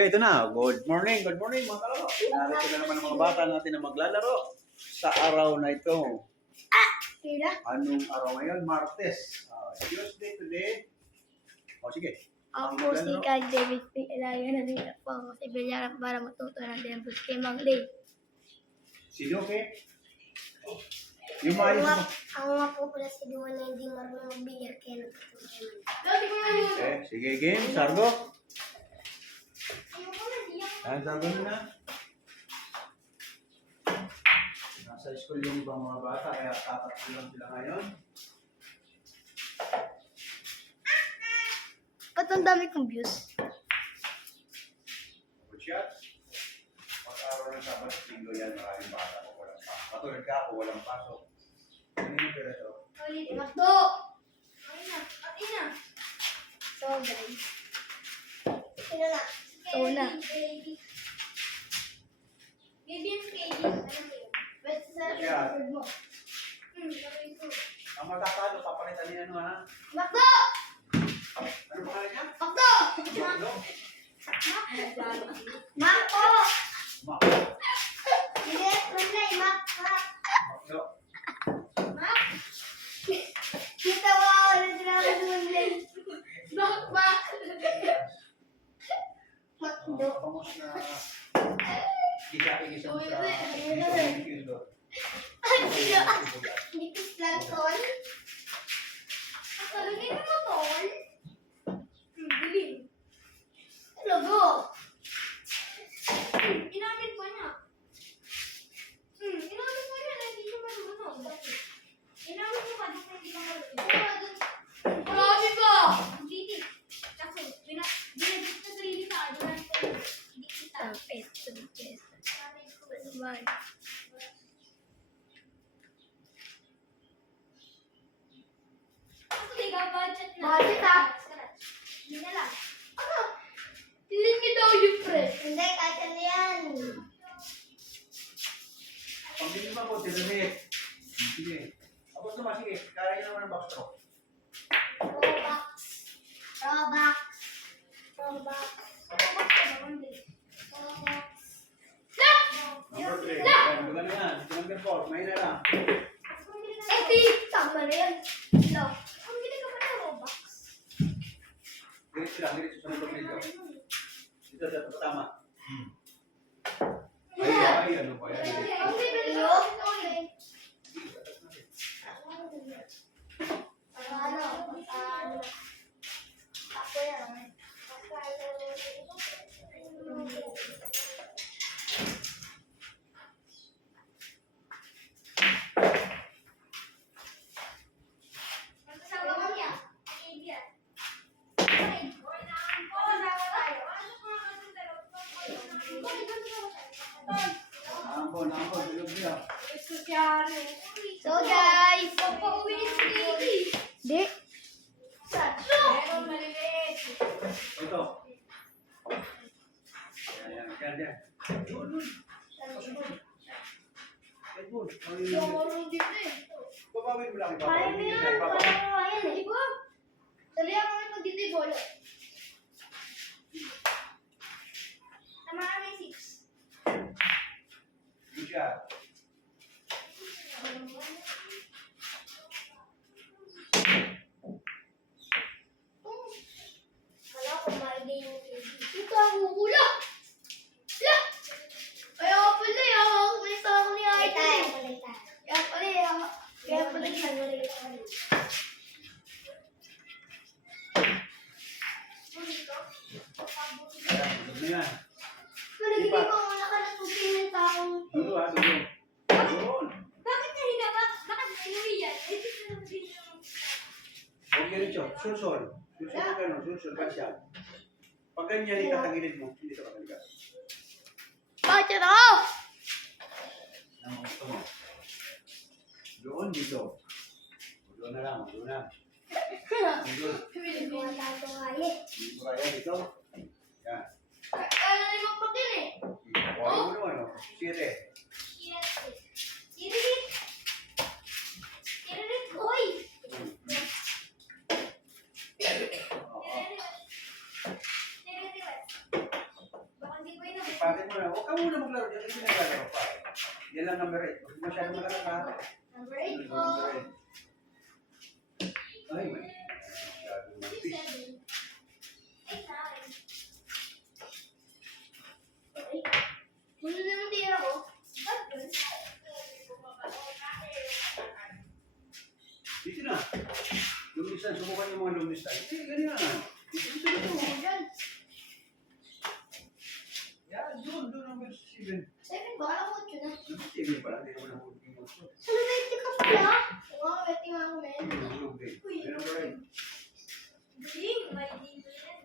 Okay, ito na. Good morning mga kalaro. Narito na naman ang mga bata natin na maglalaro sa araw na ito. Anong araw ngayon? Martes. Tuesday today. O sige. Ako si Kag David P. Elayo na din po ako sa Bilyara para matuto ng Dembus kay Mang Lay. Sino okay? Yung maayos mo. Ako nga po pala si Duwan na hindi marunong magbilyar kaya nagtuturo Okay, sige game. Sargo. Ayan, Sargo na. Nasa school yung ibang mga bata kaya tatatlo lang sila ngayon. Ba't ang dami kong views? Good shot. Pag-araw ng Sabado at Linggo yan, maraming bata ko walang pasok. Katulad ka ako, walang pasok. Ano yung pera ito? Makdo! Ina! So guys. Sino na? So na. Ang matatalo, papalitan niya ano ha? Makdo! Ano pa kanya? Makdo! Makdo? Mako! Makdo? Hindi, Manlay, Mak! Makdo? Mak! Kita mo ako na sinabi ni Manlay. Mak! Makdo. Pamos na isa mo sa Kilo. Nipis lang, Tol. Talaga mo, Tol? Galing. Talaga. Inamin ko niya. Inamin ko niya na hindi siya marunong. Inamin ko pa na hindi ka marunong. Marami ka! Hindi. Kasi, binagit na sarili ka. Hindi kita. Bye. Budget ha? Hindi na lang. Ano? Hiling niyo daw yung pre. Hindi, kahit ano yan. Pag hindi ba po, tinamit. Sige. Abot naman, sige. Kaya niya naman ang box to. Robux. Robux. Robux. Number 3. Maganda na yan. Number 4. May na lang. Tama na yan. No. Ang ginagawa ka na Robux. Diretso lang. Diretso sa number dito. Dito, dito. Tama. Ay, ano ba yan? Ang bibili ko. Ano? Ako yan. Ampon. Tulog niya. So guys, di. Ito. Yan. Doon. Babawin mo lang. Kaya mo yan, wala mo yan eh. Dali ako nga mag-dito yung bola. Tama na yung 6. Good shot. Wala ko ma-idea yung TV. Ito ang hula! Hala! Kaya pala yung may sa ako ni Aita. Kaya pala yan. Tulog na yan. Malagiging ko wala ka natusin ng taong. Dulo ha, dulo. Doon. Bakit nahiga ba? Bakit inuwi yan? Huwag diretso. Sulsol. Sulsol ka siya. Pag ganyan, itatagilid mo. Hindi ka pataligas. Bakit na? Ang gusto mo. Doon, dito. Doon na lang. Doon na. Doon. Hindi ko nga kaya. Dito kaya, dito. Yan. Kaya na yung pagkin eh. Huwag mo naman, no? Sire. Siririt! Uy! Oo. Bakit mo na? Huwag ka muna maglaro dyan. Hindi naglalaro pa. Yan lang number 8. Huwag masyadong malakas ha. Number 8 po. Number 8. Ay, may. Masyadong manipis. 8, 9. Muna naman tira ko. Dito na. Lumisan. Subukan yung mga lumisan. Eh, ganyan. Dito. Yan, doon number 7. 7 ba? Alam ko yun na. 7 pala. Hindi naman nahulog yung mga. Ano na ito ka pala? Oo, wait nga ako men. Nahulog eh. Yan number 8. Galing, may dito yan.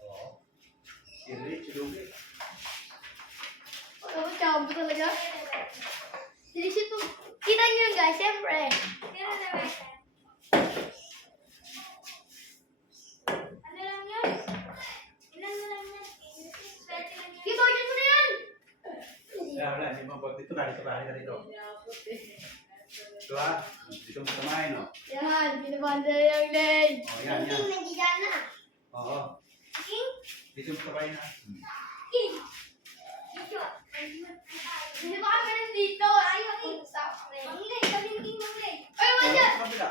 Oo. Si Rich, lugi. Ano, chambo talaga? Seryoso to. Kita nyo yun guys, siyempre. Pero naman siya. Ano lang yan? Ilan na lang yan? Swerte lang yan. Kita nyo na yan! Wala. Hindi mo pag dito na. Dito. Ito ha. Dito mo kumain, no? Yan, pinabanda na yung leg. Oh, yan. King, nandiyan na. Oo. King? Dito mo kumain na. King! Dito. Hindi ba kami nandito? Ayaw, King. Manglay, kami ni King Manglay. Ay, wala! Sa kabila.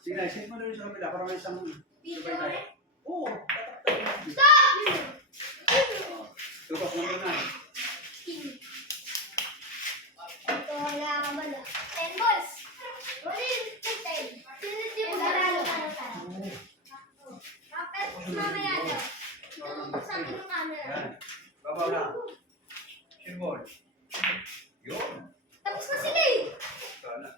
Sige na, sit mo na rin sa kabila para may isang Video sabay tayo. eh? Oo. Tatak-tatak. Stop! Tukas mo na. King. Ito wala ka ba na? 10 balls. Wala yung 10. Sino yung mag-aralo ka na tayo? Mamaya daw. Ito ko sa akin yung camera. Yan. Babaw na. Simbol. Yun. Tapos na sila eh. Sana.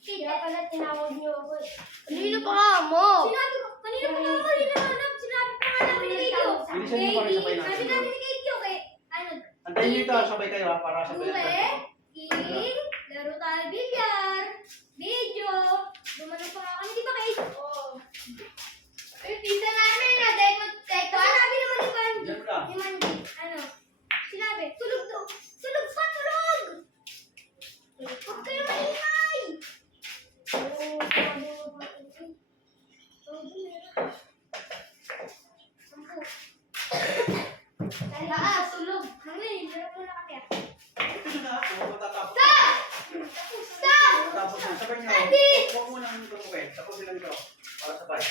Kaya pala tinawag niyo ako eh. Kanina pa ka mo? Sinabi ko, kanina pa nga ako hinahanap. Sinabi pa nga namin ni Katie. Bilisan niyo para sabay natin. Sabi namin ni Katie, okay? Ano? Antayin niyo ito, sabay kayo ha, para sabay Luwe, natin. King, laro tayo bilyar, video. Dumano pa nga kami, di ba Katie? Oo. Ay, pizza namin na, dekot. Sinabi naman ni Mandy. Diyan mo lang. Ni Mandy, ano? Sinabi, tulog daw. Tulog pa, tulog! Huwag kayo maingay! Taas, tulog. Hangin, meron mo na kaya. Ito na ako, matatapos. Stop! Stop! Matapos na, sabay niyo. Andy! Huwag mo nang tumukin. Tapos sila nito. Para sabay.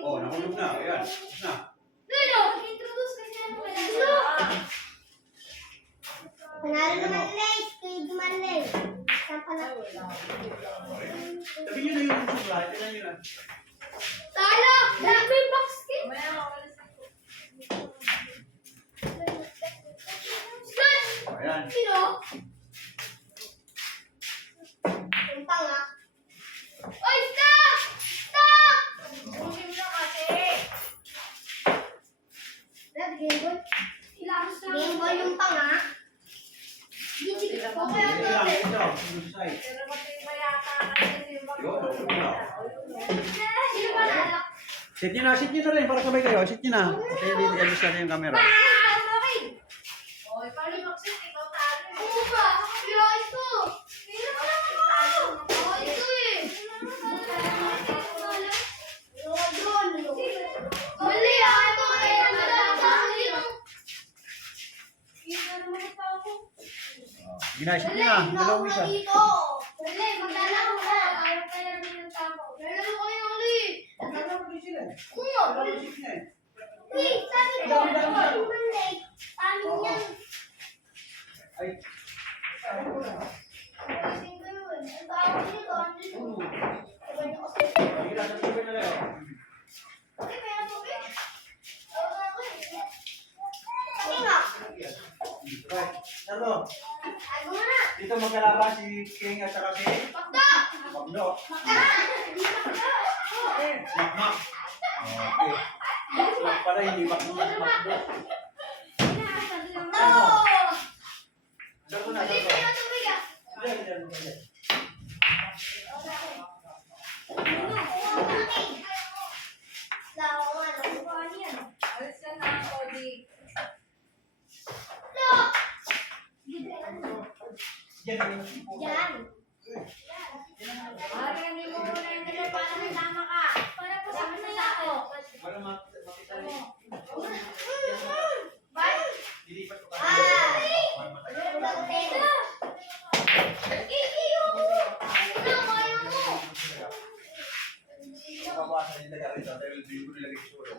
Oh, nahulog na. Ayan. Tapos na. Lolo! Introduce kasi ano wala. Lolo! Panalo naman Lace, kay Dumanlay. Saan pa na? Sabi niyo na yung supply. Tingnan niyo na. Talo! Dami yung box kit! Saan? Oh, ayan. Sino? Yung panga. Oy, stop! Stop! Bumim na kasi. Dad, Game Boy. Game Boy yung panga. Okay, Ito okay. lang. Ito. Yung side. Yun, nahulog na. Sino ba nalak? Sit niyo na rin para sabay kayo. Sit niyo na. Kaya i-adjust natin yung camera. Okay. Oy, paano yung boxing? Ikaw talo eh. Oo ba? Pero ito. Pero talo. Oo, ito eh. Mali ah. Ito eh. Ginasit niyo na. Dalawang isa. Mali, maglalaro ka. Ayaw pa namin ng tao. Lalaro ko yung uli. Kuya, please, sabi ko. Mali. Amin yan. Ay. Ang tawag nito, andito. Sabay na lang. Okay, kaya po, eh. Ako eh. Pati nga. Right. Saro. Ano na? Dito magkalaban si King at saka si Pakda! Pablo. Pakda! Hindi pakda! Okay. Makmak. Okay. Makmak pala hindi makmak. Makdo. Pakda! Saro na. Mali Saro. kayo tubig ah. Diyan, diyan, diyan. Diyan ang mas po. Yan. Pare, hindi mo muna yung nila para may tama ka. Para po sa Sama mga sa ako. Para makita rin. Bye. Dilipat ko Ay! Para matagal. Mabawasan nila ka rito dahil hindi ko nilagay sa ulo.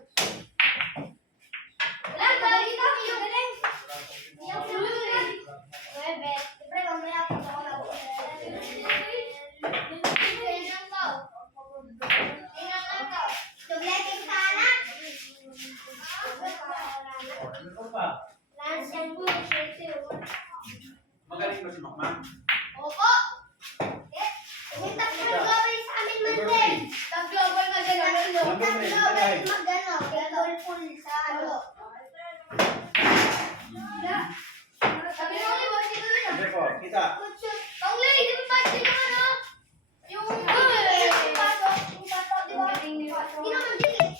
Ano pa? Magaling ba si Makmak? Opo! Eh, yung tag-global sa amin man din. Tag-global na gano'n. Tag-global mag-ano. Global full sa ano. Sabi mo ulit, what's it doing? Hindi po, kita. Ang lady, di ba ba yung ano? Yung bato, di ba? Hindi naman din eh.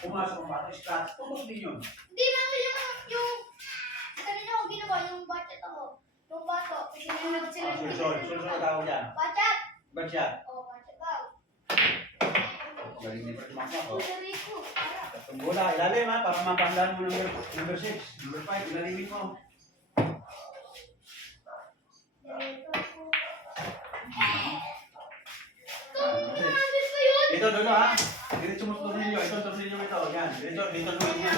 Pumasok ang bata, scratch. Tungkol din yun. Hindi naman yung kanina ko ginawa, yung budget ako. Yung bato. Sinunod sila. Susunod na tawag yan. Budget! Ba't siya? Oh, budget daw. Galing din pa si Makmak. oh. Puso ko. Tatlong bola, ilalim ha, para mapanglaan mo ng number 6. Number 5, ilalimin mo. Dito, dulo ha. Diretso mo tuloy ninyo. Ito, tuloy ninyo ito. Yan. Dito, dito, tuloy niya.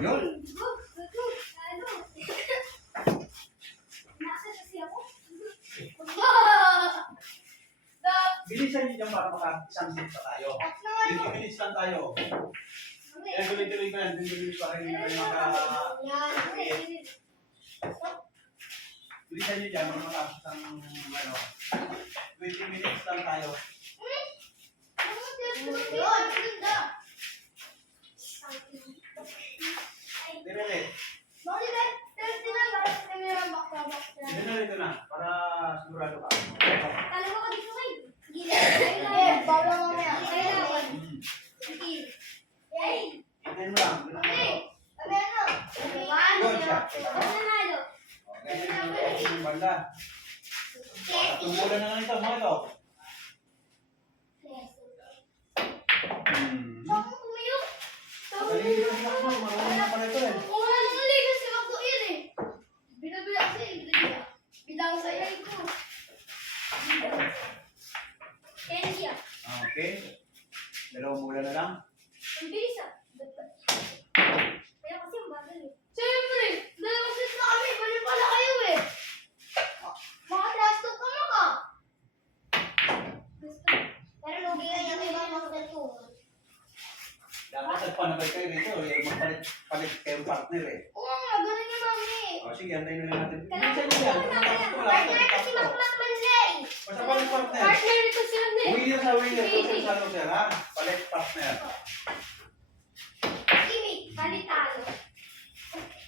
Yun. Bilisan niyo dyan para maka-isang set pa tayo. 20 minutes lang tayo. Kaya tuloy-tuloy ko yan. 20 minutes para hindi kayo Bilisan niyo dyan para matapos ang ano. 20 minutes lang tayo. Dire-dire. Dire-dire na. Para sigurado ka. Tingnan mo lang. Okay, yung banda. Tatlong bola na lang ito. Mga ito. Galing din si Makmak. Marunong na pala ito eh. Okay. Dalawang bola na lang. Siyempre, dalawang set na kami, bali pala kayo eh. Mga trash talk ka ka. Pero lugi ka yung iba mga ganito. Dapat nagpanabay kayo rito. Magpalit kayong partner eh. Oo nga, ganun yung mami. O sige, antayin na lang natin. Bilisan niyo yan. Partner kasi Makmak Manlay. Basta palit partner. Partner ito sila eh. Winner sa winner. Kung sa loser ha. Palit partner. Kimi, palitalo.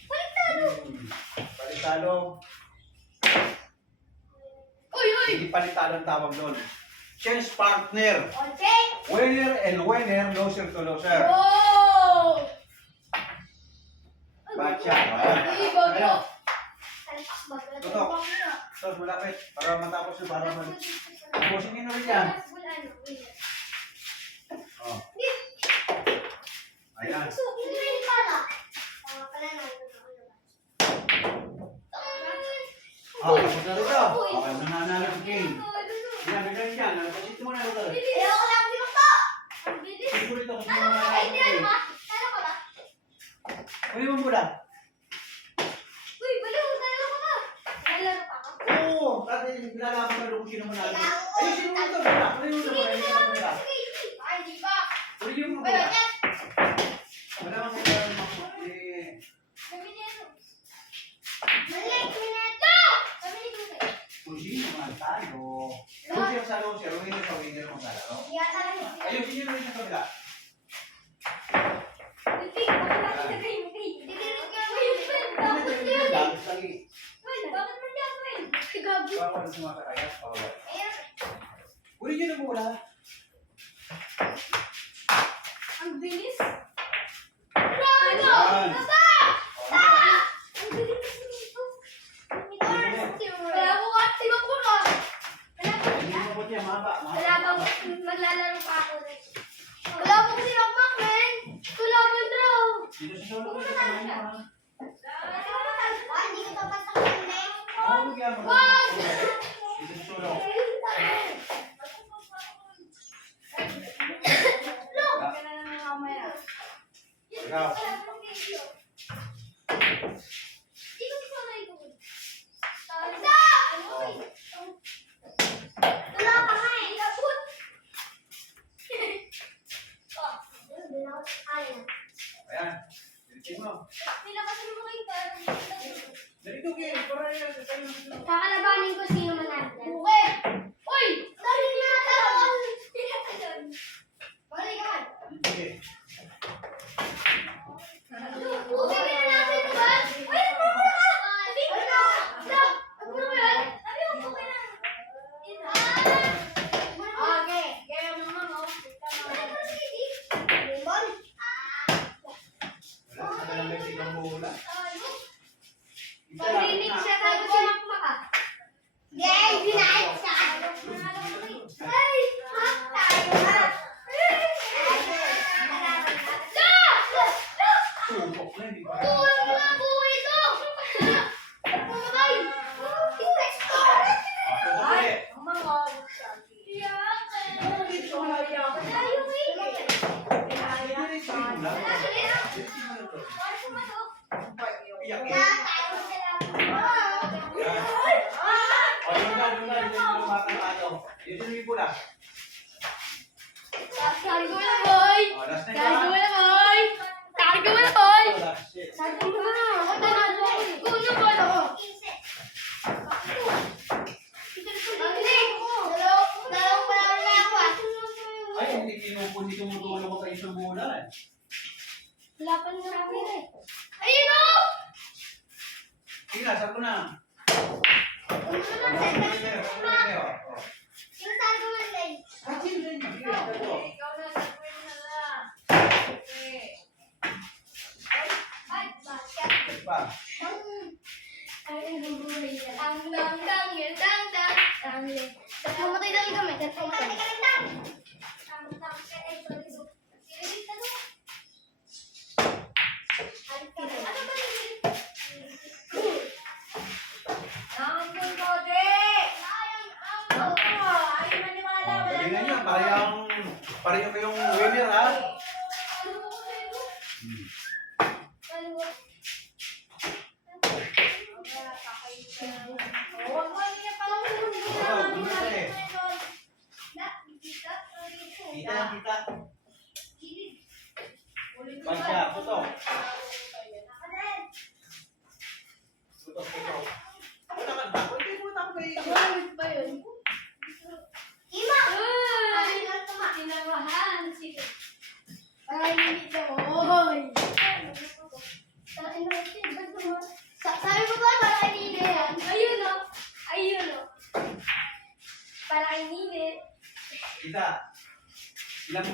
Palitalo. Palitalo. Uy, uy. Hindi palitalo ang tawag doon. Change partner. Okay. Winner and winner, loser to loser. Oh! Batcha. Uy, bago. Tutok. Tos, malapit. Para matapos yung para mag... Pusin nyo na rin yan. Oh. Ayan. Oh, tapos na rito. Okay, nananalo si King. Yan, bigyan dyan. Nalapasit mo na rito. Siguro ito kasi mga nananalo si King. Uli mo muna. Oo, dati nilalaman ka kung sino manalo. Ayusin mo ito. Uli mo muna. Uli mo muna. Wala mang kailangan makulit. Kung sino man tayo. Loser sa loser, winner sa winner mo talaro. Ayusin nyo na rin sa kabila. Dapat lagi. Bawal sumakakaya. Bawal. Uli nyo na muna. mahaba. Wala bang maglalaro pa ako next? Wala po kasi akmak, men. Wala mo draw. Dito sa solo ko, dito sa mga mga. Hindi ko tapos ang men. Oo, bigyan mo. Wag! Dito sa solo. Ikaw. Ayan. Dito mo. Dito kayo. Para yan. Kakalabanin ko sino manalo. Okay. Uy! Dali niya na taon! Balik ka man. Sige. Okay na natin ba? Ay, muna ka! Hindi ko na! Stop! Ano ba yan? Sabi mo, okay na. Okay, kaya naman mo. Wala ka lang may sigang mula. Pag-rinig siya tayo simakmaka. Yay! Dinaik siya! Ay! Hak tayo ha! Tupok na, hindi pa. Buhay mo nga! Buhay ito! Bumabay! Ay, ang mga Iyak eh. O, yun na, yun na, yun na, yung batang ano. Dito yung pula. Targo na, boy! O, last na Targo yun. na, boy! Targo na, boy! O, last shit. Targo na! Ako na, boy! Kuno, boy! Ako! Dalawang panalo na ako ah! Ay, hindi tumutulong ko sa isang bulan. Wala pa nang sabi na eh. Ayun o! Sige na, saan ko na? Ano naman, second round. Yung targo na lang. Sige, saan ko? ikaw na sabihin na lang. Okay. Ay, basket. Pa. Ay, ang buhay niya. Tang, tang, tang, yun, tang, tang, tang, yun. Tapos mamatay dali kami. Tapos mamatay. Tang, tang, tang, ay, sorry, so. Sirit na doon. Ano ba yun? Nangangkong Kode! Sayang ang Ay, maniwala. O, Wala galingan nyo. na. Pareho kayong winner, ha? Ano ko sa'yo? Ano? Huwag mo niya pala Oo, gumita eh. Na, kita, dito. Kita na, kita. Gilid. Pansya, putok. Ako na rin. Putok, putok. Putok ka na. Hindi, putok ko eh. Ano ba yun? Ima! Ay! Tinamahan si... Ay, hindi ko. Oy! Sabi ko ba para kay Nile yan? Ayun o! Ayun o! Para kay Nile. Kita. Ilang...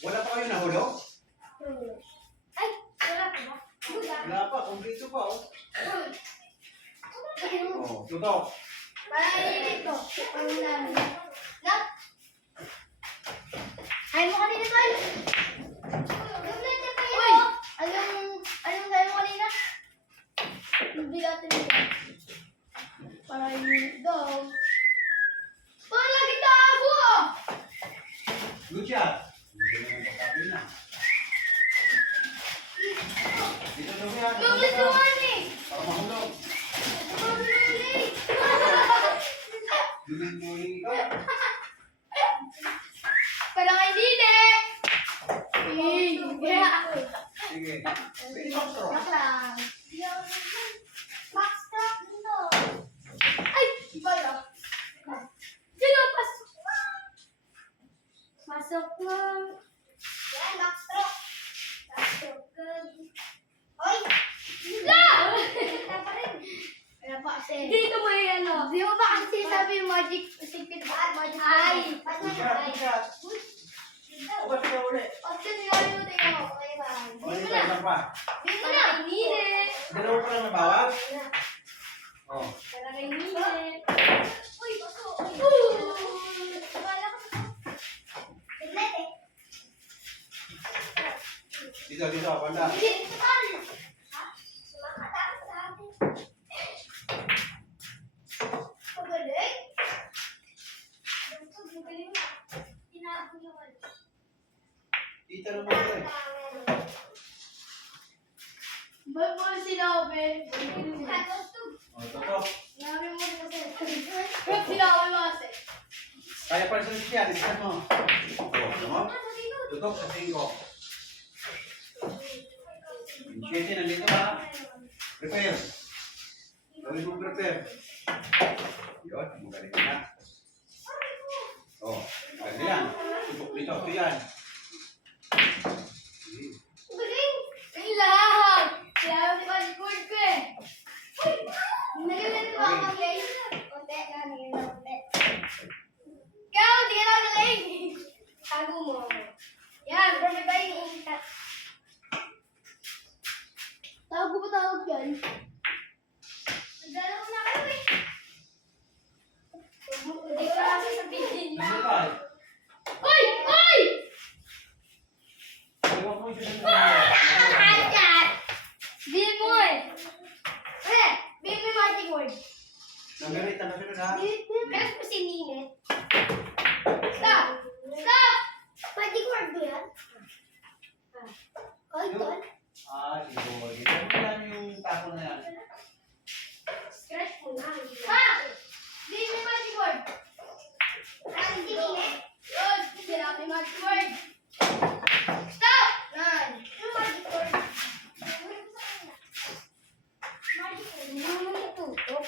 Wala pa kayo nahulog? Ay! Wala pa ba? Wala. Wala pa, kumpleto pa, oh. Ayun. Oh, putok. Para kay Nile to. Ano namin? Nak! Ayaw mo kanina, Tol! Uy! Anong sabi mo kanina? Hindi natin nila. Para hindi daw. Parang lagi tago! Good shot. Hindi naman pagkapi na. Dito daw yan. Mabilis naman eh! Para mahulog. Mabilis! Duling-duling ikaw. Para kay Nile! Sige. Pwede box throw. Joke lang. Box truck dito. Ay! Iba yun. Dito, pasok na. Pasok na. Yan, box truck. Pasok ka. Oy! Wala! Wala pa kasi. Dito mo yung ano. Di mo ba kasi sabi yung magic secret magic ay. Good shot, good shot. O, ba't ka uli? Option nila yung tingnan mo. Okay ba? O, dito, isa pa. Dito na. Nile. Dalawa pa lang nabawag? Oh. Para kay Nile. Uy, pasok. Dito, banda. Hindi, saan? Ha? Sumakataas sa akin. Pagaling? Pagaling na. Tinago naman. Dito naman ito eh. Ba't mo sinabi? O, toto. Sinabi mo kasi. Ba't sinabi mo kasi? Kaya pa rin sa siya, dito mo. O, ano mo? Tutok sa 5. Yung 7 nandito ha. Prepare. Gawin mo prepare. Yun, magaling na. O, magaling yan. Tutok dito, ito yan. Pagaling! Ang lahat! Sinabi mo si Kurt ko eh. Nagaling mo ako mag-game? Konti, ganyan na konti. Ikaw, hindi ka na galing! Tago mo. Yan, perfect ba yung ikat? Tawag ko ba tawag yan? Nagdalaw na kayo eh. Hindi ko lang sasabihin niya. Nandito tayo. Uy! Uy! Iwan mo yung siya. Bilhin mo eh! Eh! Bilhin mo yung magic word! Nanggalit na kasunod ha. Guys, po si Nine. Stop! Stop! Magic word mo yan? Hold on. Ah, siguro. Dito mo yan yung tapo na yan. Scratch mo na. Ha! Bilhin mo yung magic word! Ah, si Nine. Yun! Sinabi yung magic word! Stop! Nan! Ano magic word? Magic word. Hindi mo natutok.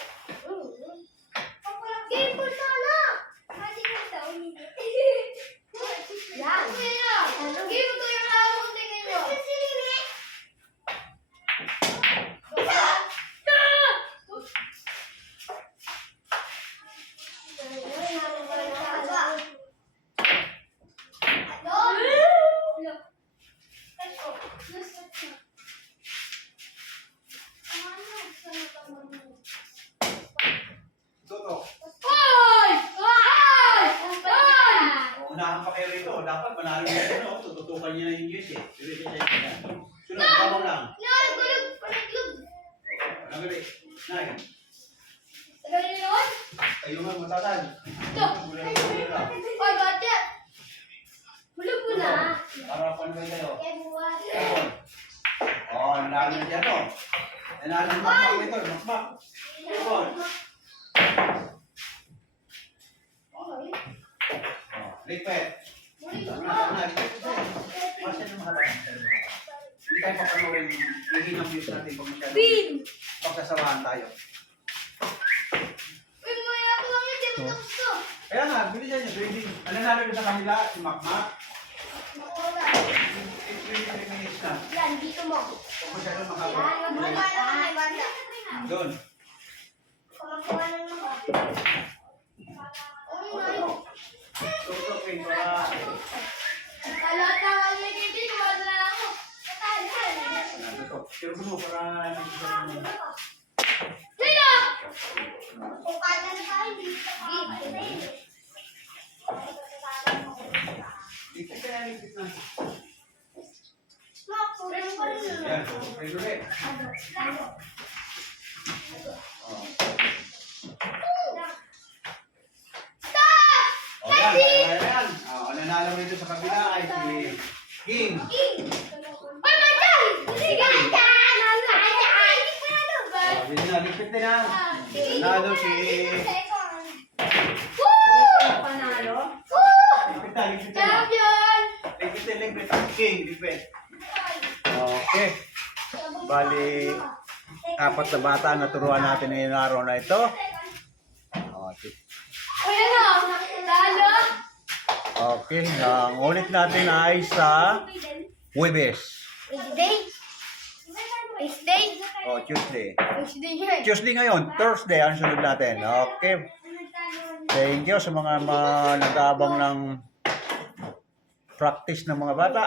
Game po sana! Magic word daw. Yan. Sige na! Give mo to yung laro kung tingin nyo! Si Nine. Toto. Hoy! Hoy! Hoy! Unahan pa kayo rito. Dapat manalo niya ito. No? Tututukan niya na yung juice eh. Sige, sige, sige. Sunod, babang lang. Nagalit. Nine. Ganyan yun? Tayo nga, matatan. Ito. Bulan mo nila. Hoy, gotcha! Bulog mo na! Para panway kayo. Eh, buwan. Ayun. Oh, nanalo niya to. Nanalo yung makmak ito. Makmak. Ayun. Oh, lipet. Masya na mahalaga. Hindi tayo papanoorin. Hihinang views natin pag masyadong Bin! pagkasawaan tayo. Uy, maya ko lang yun, di mo tapos to. Kaya nga, bilisan niyo. Trading. Ang nanalo na sa kanila, si Makmak. 23 minutes na. Yan, dito mo. Kung masyadong Yan, mahaba. wag mo na yung banda. Doon. Kumakuha na naman. Uy, Mario. Tutukin para. Lahat ng aligigit, wala na ako. Tutok. Pero mo para. Sino? Kung kaya na tayo, dito. Dito kaya nipit na. Smoke, puro pa rin yun. Yan. Pwede ulit. Oh. Stop! O yan, ayan. Ang nanalo rito sa kabila ay si King. Oy, Marjan! Sige! Hindi ko na doon. Hindi na, lipit din ha. Nanalo si... Panalo? Lipit na, lipit na. Champion! Lipit din, lipit. King, lipit. Okay. Bali, apat na bata ang naturuan natin ngayong araw na ito. Okay. Uy, ano? Talo? Okay, ang ulit natin ay sa Huwebes. Wednesday? Wednesday? O, Tuesday. Wednesday yun. Tuesday ngayon, Thursday ang sunod natin. Okay. Thank you sa mga nag-aabang ng practice ng mga bata.